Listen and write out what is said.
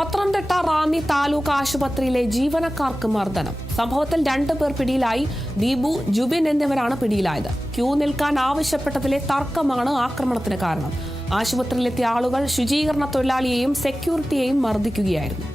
പത്തനംതിട്ട റാന്നി താലൂക്ക് ആശുപത്രിയിലെ ജീവനക്കാർക്ക് മർദ്ദനം. സംഭവത്തിൽ 2 പേർ പിടിയിലായി. ദീപു, ജുബിൻ എന്നിവരാണ് പിടിയിലായത്. ക്യൂ നിൽക്കാൻ ആവശ്യപ്പെട്ടതിലെ തർക്കമാണ് ആക്രമണത്തിന് കാരണം. ആശുപത്രിയിലെത്തിയ ആളുകൾ ശുചീകരണ തൊഴിലാളിയെയും സെക്യൂരിറ്റിയെയും മർദ്ദിക്കുകയായിരുന്നു.